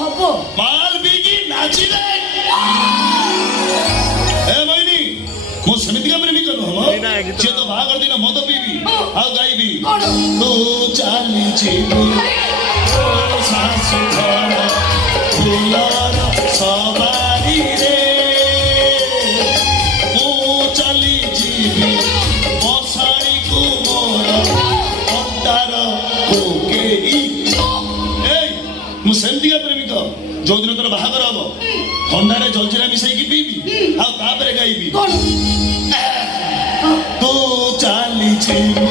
হব মাল বিকি নাচিলে ଏ ବଇନି ମୁଁ ସେମିତିକା ପ୍ରେମିକ ନୁହଁ ସିଏ ତ ବାହାଘର ଦିନ ମଦ ପିଇବି ଆଉ ଗାଇବି ତୁ ଚାଲିଯିବୁ ଶାଶୁ ଘର ଫୁଲର ସବାରିରେ ମୁଁ ଚାଲିଯିବି ମଶାଣିକୁ ମୋର ଅଣ୍ଟାର କୋକେଇ ମୁଁ ସେମିତିକା ପ୍ରେମିକ ଯୋଉଦିନ ତୋର ବାହାଘର ହବ ଥଣ୍ଡାରେ ଜଲଜିରା ମିଶାଇକି ପିଇବି ଆଉ ତାପରେ ଗାଇବି ତୁ ଚାଲିଯିବୁ